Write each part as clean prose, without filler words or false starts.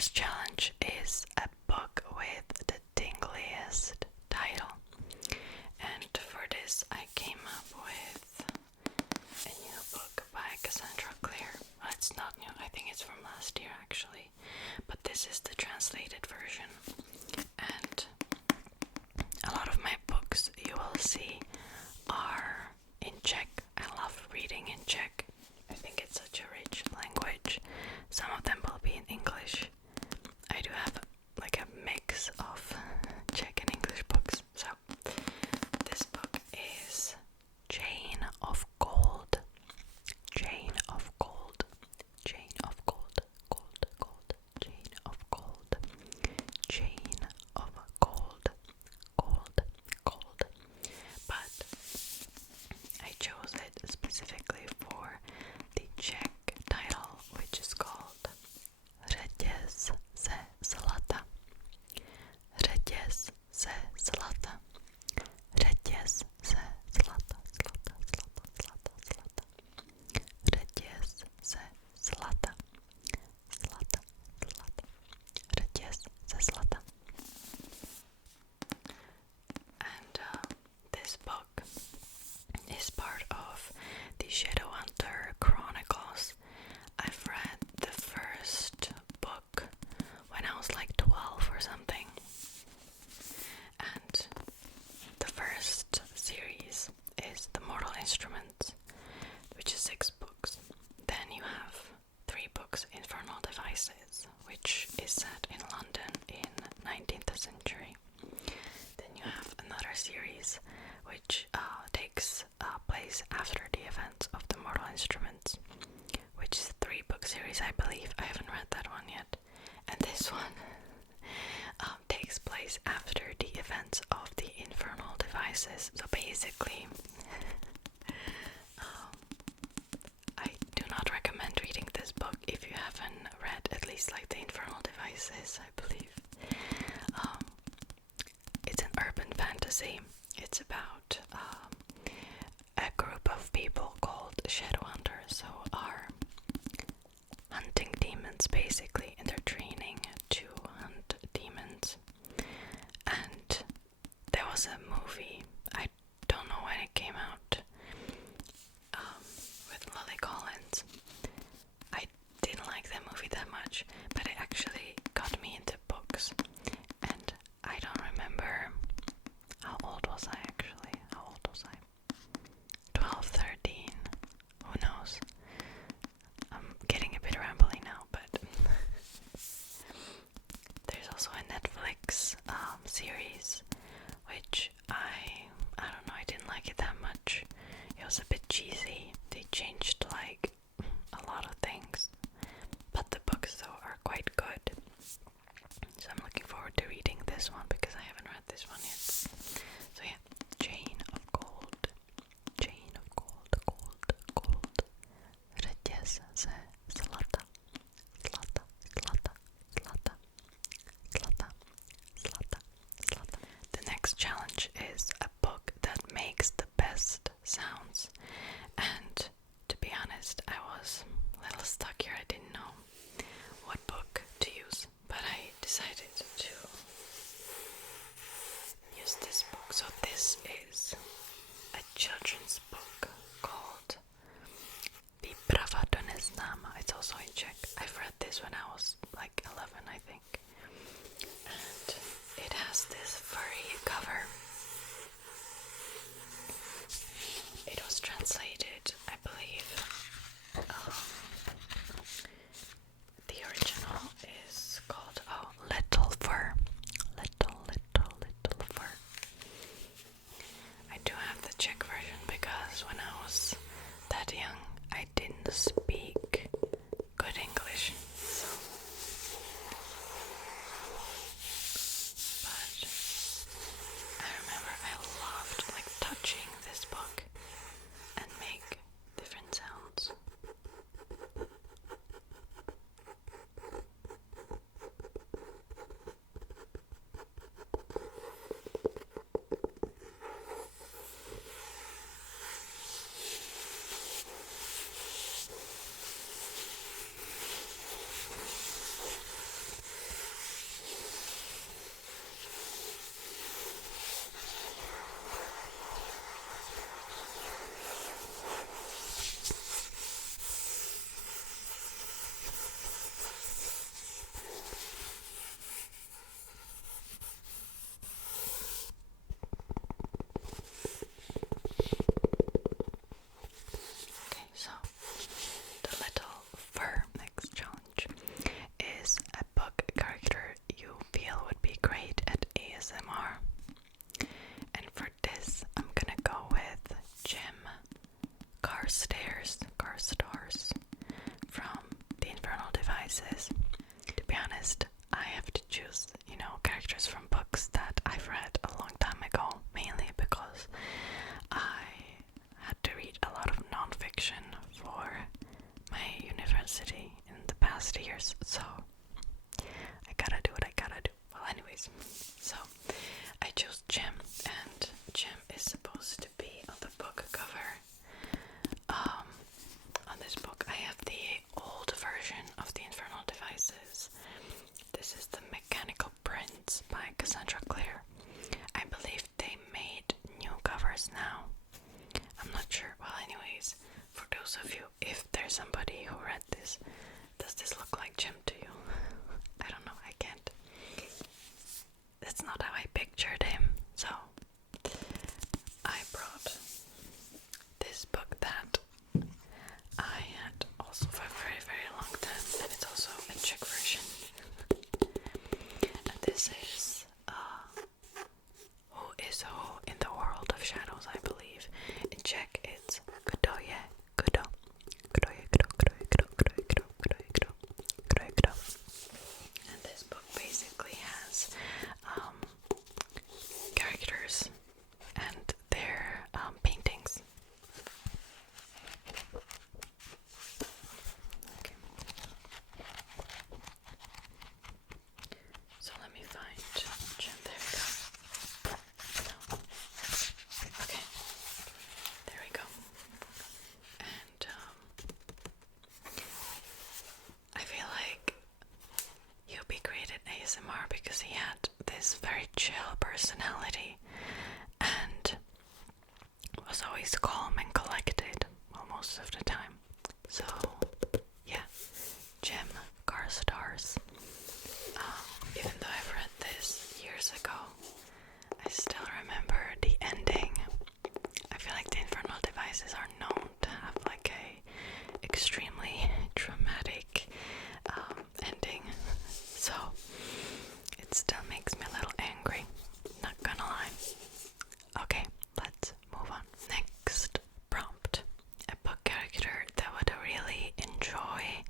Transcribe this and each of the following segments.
first challenge is a book with the tingliest title. And for this I came up with a new book by Cassandra Clare. Well, it's not new, I think it's from last year actually. But this is the translated version. And a lot of my books you will see are in Czech. I love reading in Czech. I think it's such a rich language. Some of them will be in English. I do have like a mix of Czech and English books. So this book is Chain of Gold. Chain of Gold. Chain of Gold. Gold, gold. Chain of Gold. Chain of Gold. Gold, gold. But I chose it specifically for the Czech title, which is called Řetěz ze zlata. Řetěz ze zlata. Řetěz ze zlata. Zlata, zlata, zlata, zlata. Řetěz ze zlata. Zlata, zlata. Řetěz ze zlata. And this book is part of the Shadowhunter Chronicles. I've read the first book when I was like 12 or something. And the first series is The Mortal Instruments, which is 6 books. Then you have 3 books, Infernal Devices, which is set in London in 19th century. Then you have another series which takes place after the events of The Mortal Instruments, which is a 3-book series, I believe. I haven't read that one yet. And this one takes place after the events of the Infernal Devices. So basically, I do not recommend reading this book if you haven't read at least like the Infernal Devices, I believe. It's an urban fantasy. It's about a group of people called Shadowhunters who are hunting demons basically, and they're training to hunt demons. And there was a movie, I don't know when it came out, with Lily Collins. I didn't like that movie that much, but it actually got me into books. And I don't remember, how old was I actually? How old was I? 12, 13, who knows? I'm getting a bit rambly now, but there's also a Netflix series, which I don't know, I didn't like it that much. It was a bit cheesy. They changed like a lot of things, but the books though are quite good. So I'm looking forward to reading this one because I haven't read this one yet. So yeah, Chain of Gold. Chain of Gold, gold, gold. Řetěz ze zlata. Zlata, zlata, zlata. Zlata, zlata, zlata. The next challenge is a book that makes the best sounds. And to be honest, I was a little stuck here. I didn't know what book to use, but I decided to use this book. So this is a children's book called Výprava do neznáma. It's also in Czech. I've read this when I was like 11, I think. And it has this furry cover. devices. To be honest, I have to choose, characters from books that I've read a long time ago, mainly because I had to read a lot of non-fiction for my university in the past years, so I gotta do what I gotta do. Well, anyways, so I chose Jim, and Jim is supposed to be on the book cover. On this book, I have the old version of the Infernal Devices. This is the Mechanical Prince by Cassandra Clare. I believe they made new covers now. I'm not sure. Well, anyways, for those of you, if there's somebody who read this, does this look like Jim to you? I don't know, I can't. That's not how I pictured him, so I brought this book that I had also for a very, very long time, and it's also a Czech version. And this is Who is Who in the World of Shadows, I believe. In Czech it's Kdo je kdo. Kdo je kdo, kdo je kdo, kdo je kdo, kdo je kdo, kdo je kdo. And this book basically has characters and their paintings. Okay. So let me find Jim. There we go. No. Okay. There we go. And I feel like he'll be great at ASMR because he had this very chill personality and was always calm and collected, well, most of the time. So, yeah, Jim Carstars. Even though I've read this years ago, I still remember the ending. I feel like the Infernal Devices are known to have like a extremely dramatic ending, so it still makes me a little angry, not gonna lie. Okay, let's move on. Next prompt. A book character that would really enjoy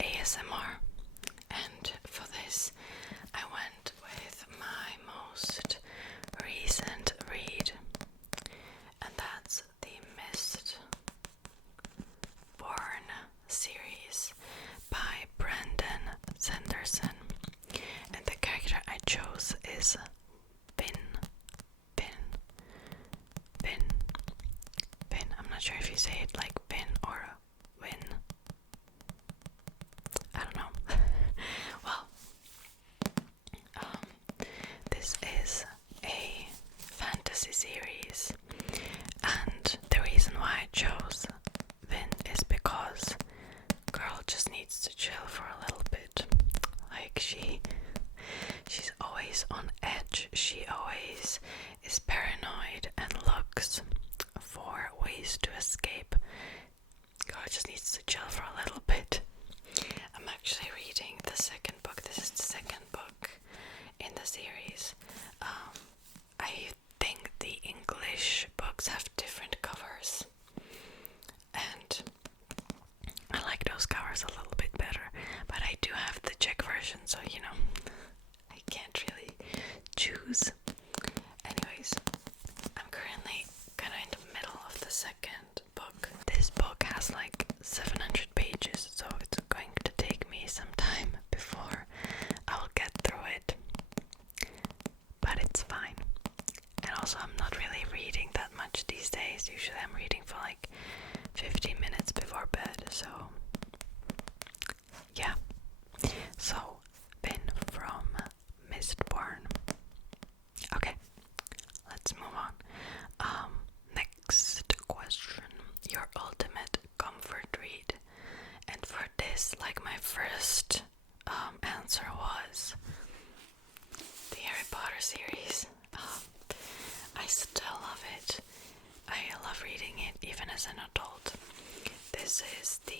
ASMR. And for this, I went with my most recent read, and that's the Mistborn series by Brandon Sanderson. And the character I chose is Bin. I'm not sure if you say it like Bin or Win. I don't know. Well, this is a fantasy series, and the reason why I chose Vin is because girl just needs to chill for a little bit. Like she's always on edge. She always is paranoid and looks for ways to escape. Girl just needs to chill for a little bit. I'm actually reading the second book. This is the second book in the series. I think the English books have different covers, and I like those covers a little bit better, but I do have the Czech version, so I can't really choose. Anyways, I'm currently kind of in the middle of the second book. This book has like 700 pages, so it's going to take me some time before I will get through it. But it's fine. And also, I'm not really reading that much these days. Usually I'm reading for like 15 minutes before bed, so yeah. So, Bin from Mistborn. Okay, let's move on. Next question. Your ultimate comfort read. And for this, like my first answer was the Harry Potter series. I still love it. I love reading it even as an adult. This is the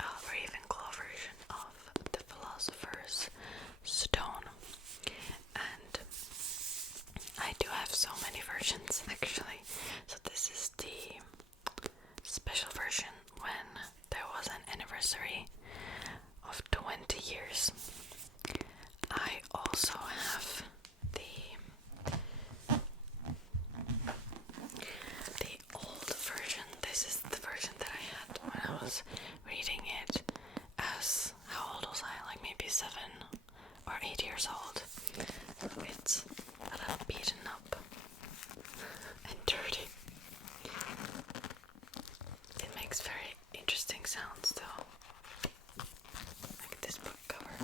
Ravenclaw version of the Philosopher's Stone, and I do have so many versions actually. So this is the special version when there was an anniversary of 20 years. I also have the old version. This is the version that I had when I was reading it as, how old was I? Like maybe 7 or 8 years old. It's a little beaten up and dirty. It makes very interesting sounds though. Like this book cover.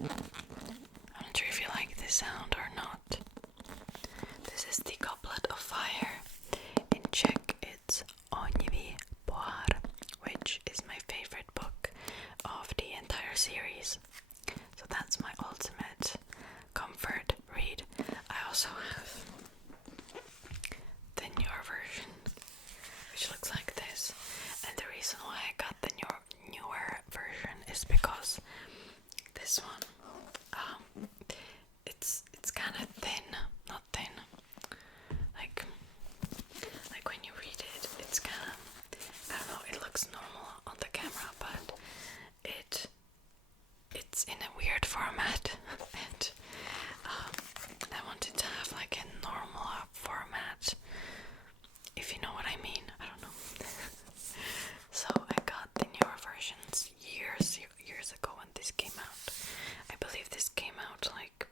I'm not sure if you like this sound or not. This is the Goblet of Fire. In Czech it's Ognjiví pohár, which is my favorite book of the entire series. So that's my ultimate comfort read. I also have the newer version, which looks like this. And the reason why I got the newer version is because this one, it's kind of thin, not thin. Like when you read it, it's kind of, I don't know, it looks normal on the camera, but it's in a weird format, and I wanted to have like a normal format, if you know what I mean. I don't know. So I got the newer versions years ago when this came out. I believe this came out like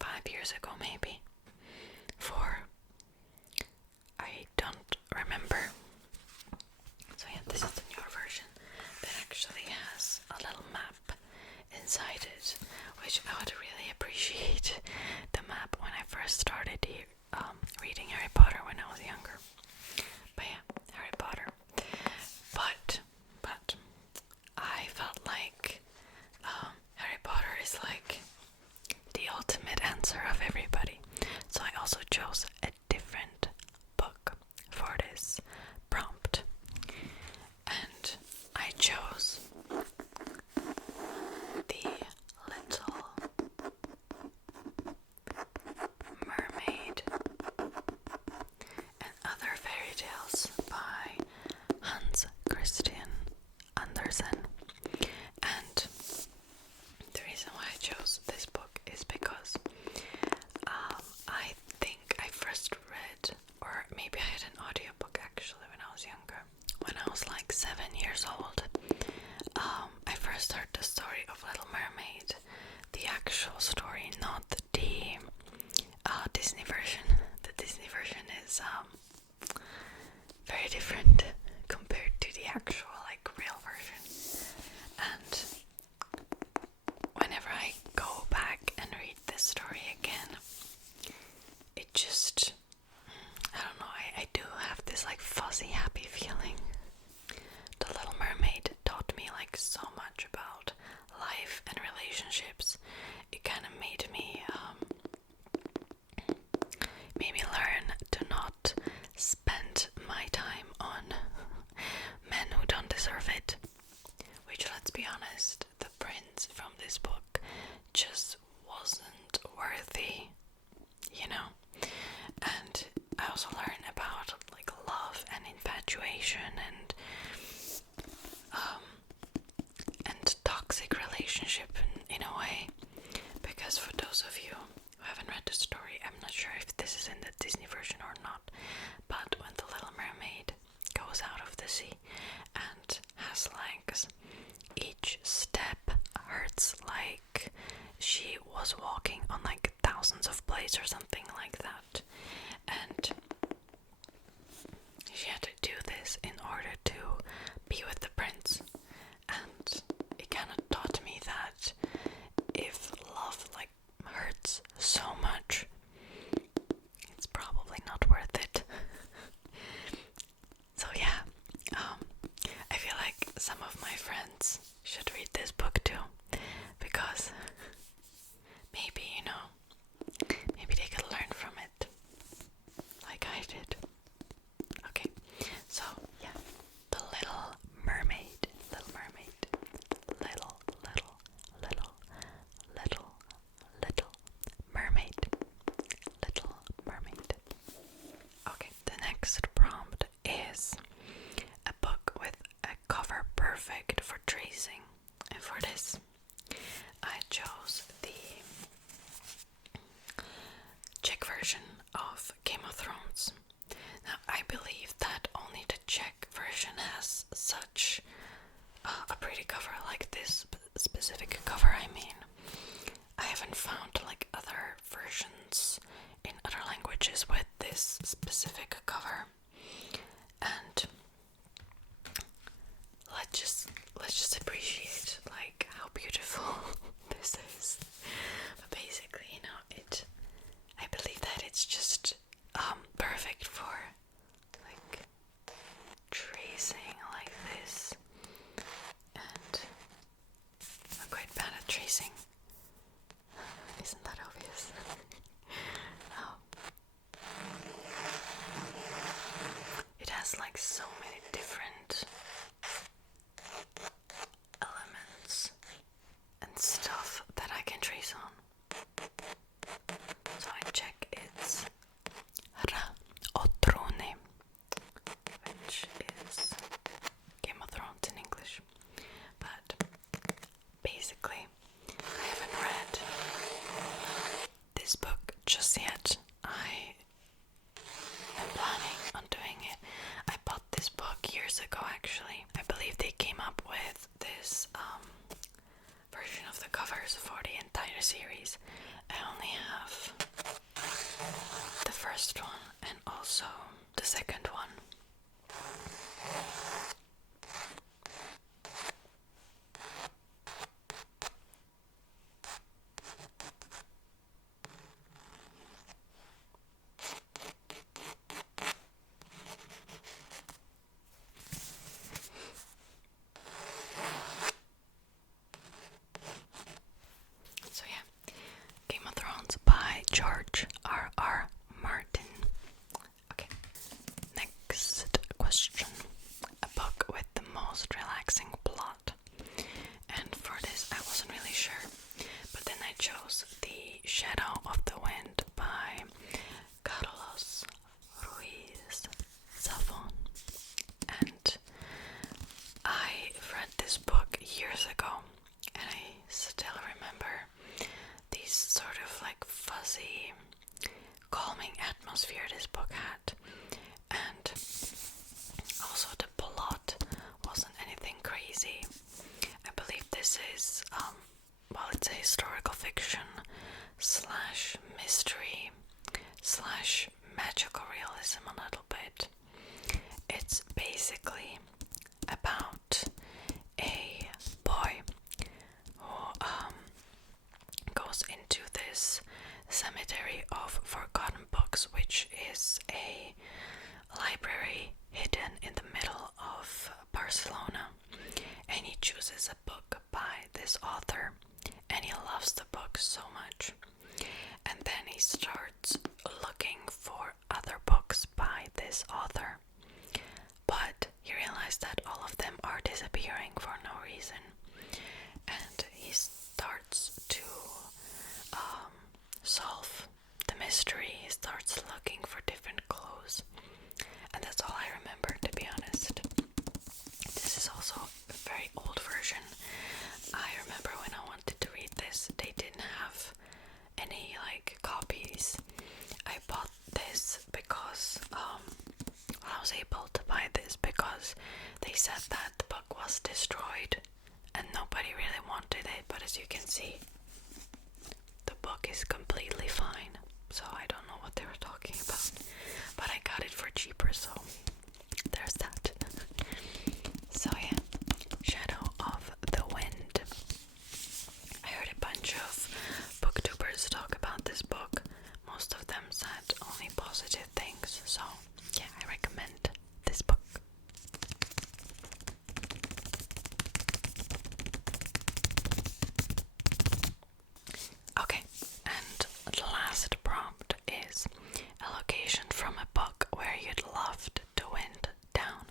5 years ago, maybe. 4. I don't remember. So yeah, this is the newer version that actually has a little map inside it, which I would really appreciate the map when I first started reading Harry Potter when I was younger. But yeah, Harry Potter. But I felt like Harry Potter is like the ultimate answer of everybody. So I also chose a different book for this prompt. And I chose the Little Mermaid and Other Fairy Tales by Hans Christian Andersen. And the reason why I chose this book is because I think I first read, or maybe I had an audiobook actually when I was younger. When I was like 7 years old, I first heard the story of Little Mermaid, the actual story, not the Disney version. The Disney version is very different compared to the actual like real version. And whenever I go back and read this story again, it just, I don't know, I do have this like fuzzy happy feeling. The Little Mermaid taught me like so much about life and relationships. It kind of made me learn to not spend my time on men who don't deserve it. Which, let's be honest, the prince from this book just wasn't worthy, you know. And I also learned about like love and infatuation and toxic relationship in a way, because for those of you who haven't read the story, I'm not sure if this is in the Disney version or not, but when the Little Mermaid goes out of the sea and has legs, each step hurts like she was walking on like thousands of blades or something like that. And she had to do this in order to be with the prince. And it kind of taught me that if love like hurts so much, it's probably not worth it. So yeah, I feel like some of my friends should read this book too, because maybe, you know, maybe they could learn from it like I did. Okay, so yeah, The Little Mermaid, Little Mermaid, Little Mermaid, Little Mermaid. Okay, the next prompt is a book with a cover perfect for 3 tracing. And for this, I chose the Czech version of Game of Thrones. Now, I believe that only the Czech version has such a pretty cover, like this specific cover. I mean, I haven't found like other versions in other languages with this specific cover, and let's just appreciate like how beautiful this is. But basically, you know, I believe that it's just perfect for like tracing like this, and I'm quite bad at tracing. Isn't that obvious? Oh. It has like so many different elements and stuff that I can trace on. So I check it's Ra o Trone, which is Game of Thrones in English. But basically, I haven't read this book just yet. I am planning on doing it. I bought this book years ago actually. I believe they came up with this version of the covers for the entire series. I only have the first one and also the second one. So yeah, Game of Thrones by George R.R. Martin. Okay, next question. A book with the most relaxing plot. And for this I wasn't really sure, but then I chose The Shadow of the Wind by Carlos Ruiz Zafón. And I read this book years ago, and I still remember these sort of like fuzzy, calming atmosphere this book had. And also the plot wasn't anything crazy. I believe this is, well, it's a historical fiction slash mystery slash magical realism a little bit. It's basically about a boy who goes into this cemetery of forgotten books, which is a library hidden in the middle of Barcelona, and he chooses a book by this author, and he loves the book so much, and then he starts looking for other books by this author, but he realized that all of them are disappearing for no reason, and he starts to solve the mystery. He starts looking for different clues, and that's all I remember, to be honest. This is also a very old version. I remember when I wanted to read this, they didn't have any like copies. I bought this because I was able to buy this because they said that the book was destroyed and nobody really wanted it, but as you can see, the book is completely fine, so I don't know what they were talking about, but I got it for cheaper, so there's that. So yeah, Shadow of the Wind. I heard a bunch of booktubers talk about this book. Most of them said only positive things, so yeah, I recommend this book. Okay, and the last prompt is a location from a book where you'd loved to wind down.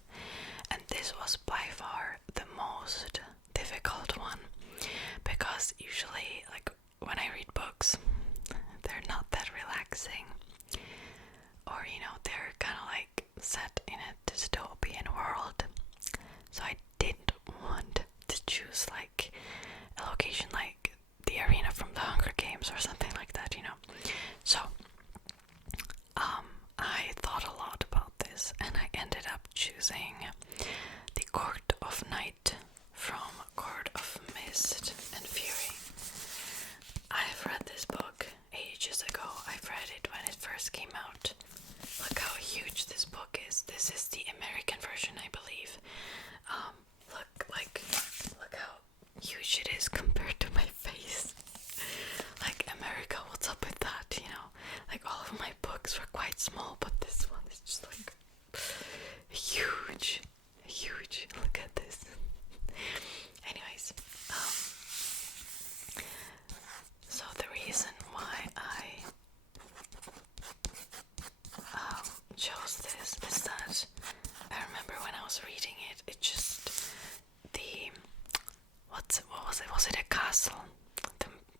was it a castle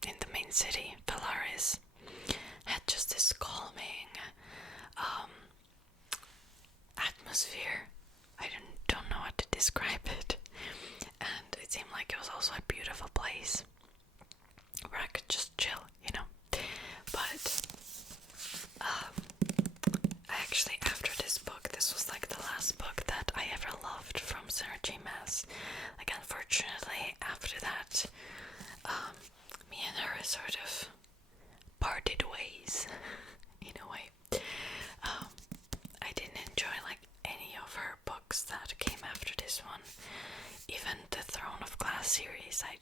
in the main city, Valaris, had just this calming atmosphere. I don't know how to describe it, and it seemed like it was also a beautiful place where I could just chill, you know. But actually, after this book, this was like the last book that I ever loved from Sarah J. Maas. Like, unfortunately, after that, me and her sort of parted ways in a way. I didn't enjoy like any of her books that came after this one. Even the Throne of Glass series, I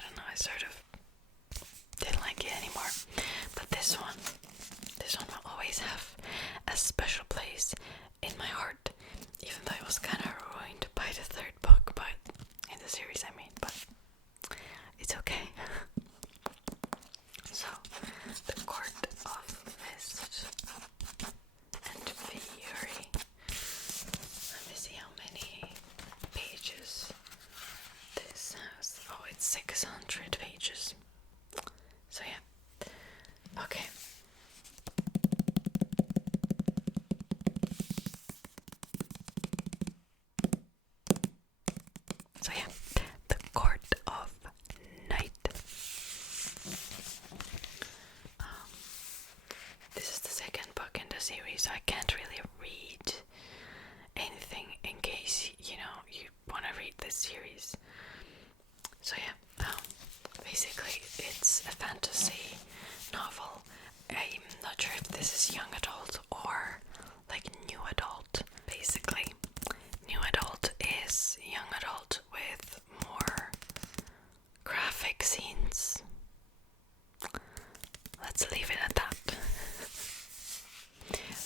don't know, I sort of didn't like it anymore. But this one will always have a special place in my heart, even though it was kind of ruined by the third book, but in the series I mean, but it's okay. So, the Court of Mist and Fury. Let me see how many pages this has. Oh, it's 600 pages. So yeah. Okay. So yeah, the Court of Night. This is the second book in the series, so I can't really read anything in case, you know, you want to read this series. So yeah, basically it's a fantasy novel. I'm not sure if this is young adult or like new adult. Basically, new adult is young adult with more graphic scenes. Let's leave it at that.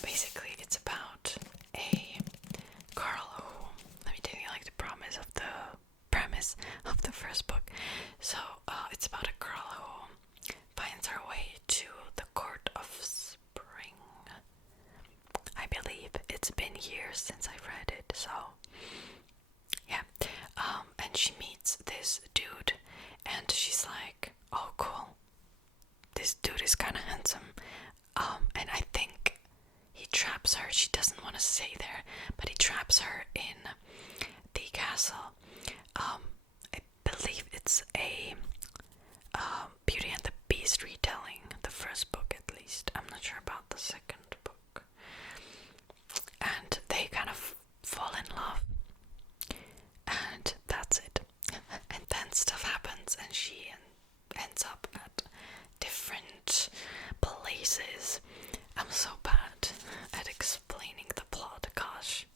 Basically, it's about a girl who, let me tell you like the premise of the first book. So it's about a girl who finds her way to the Court of Spring. I believe it's been years since I've read it, so yeah. And she meets this dude, and she's like, oh cool, this dude is kind of handsome. And I think he traps her. She doesn't want to stay there, but he traps her in the castle. I believe it's a Beauty and the Beast retelling, the first book at least. I'm not sure about the second book. And they kind of fall in love, and that's it. And then stuff happens, and she ends up at different places. I'm so bad at explaining the plot, gosh.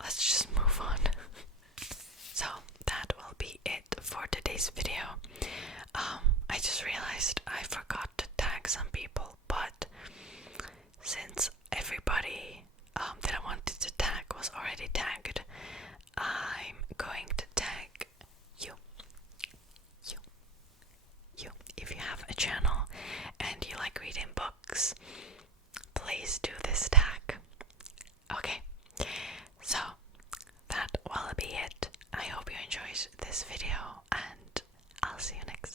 Let's just move on. So that will be it for today's video. I just realized I forgot to tag some people, but since everybody that I wanted to tag was already tagged, I'm going to tag you. If you have a channel and you like reading books, please do this tag. Okay, so that will be it. I hope you enjoyed this video, and I'll see you next